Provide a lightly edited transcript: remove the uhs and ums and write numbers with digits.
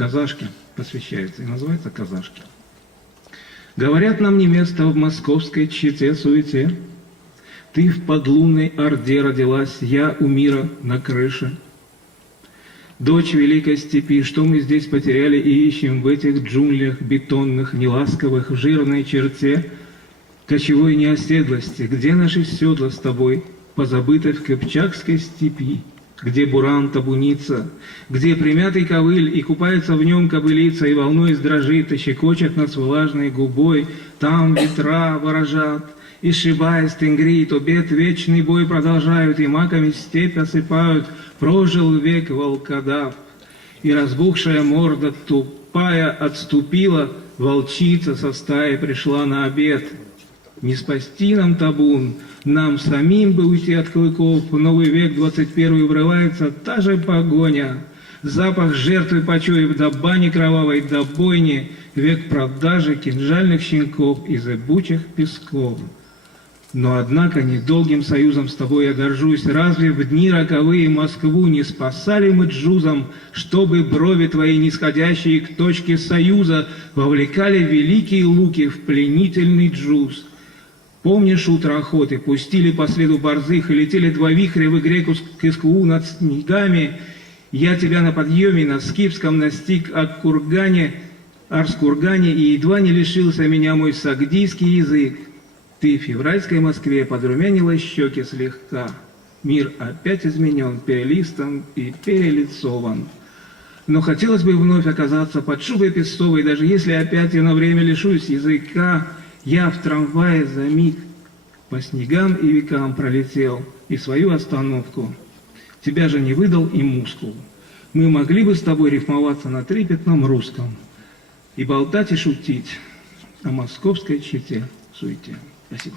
казашке посвящается и называется «Казашки». Говорят, нам не место в московской чете-суете. Ты в подлунной орде родилась, я у мира на крыше. Дочь великой степи, что мы здесь потеряли и ищем в этих джунглях бетонных, неласковых, в жирной черте кочевой неоседлости? Где наши седла с тобой, позабыты в Кыпчакской степи? Где буран табунится, где примятый ковыль, и купается в нем кобылица, и волной дрожит, и щекочет нас влажной губой, там ветра ворожат, и сшибая стенгрит, обед вечный бой продолжают, и маками степь осыпают, прожил век волкодав, и разбухшая морда тупая отступила, волчица со стаи пришла на обед. Не спасти нам табун, нам самим бы уйти от клыков. В новый век 21 врывается та же погоня. Запах жертвы почуяв, до бани кровавой, до бойни, век продажи кинжальных щенков и зыбучих песков. Но, однако, недолгим союзом с тобой я горжусь. Разве в дни роковые Москву не спасали мы джузом, чтобы брови твои, нисходящие к точке союза, вовлекали великие луки в пленительный джуз? Помнишь утро охоты, пустили по следу борзых, и летели два вихря в игре к СКУ над снегами. Я тебя на подъеме на Скифском настиг Арскургане, и едва не лишился меня мой сагдийский язык. Ты в февральской Москве подрумянила щеки слегка. Мир опять изменен, перелистан и перелицован. Но хотелось бы вновь оказаться под шубой песцовой, даже если опять я на время лишусь языка. Я в трамвае за миг по снегам и векам пролетел, и свою остановку тебя же не выдал и мускул. Мы могли бы с тобой рифмоваться на трепетном русском и болтать и шутить о московской чете суете. Спасибо.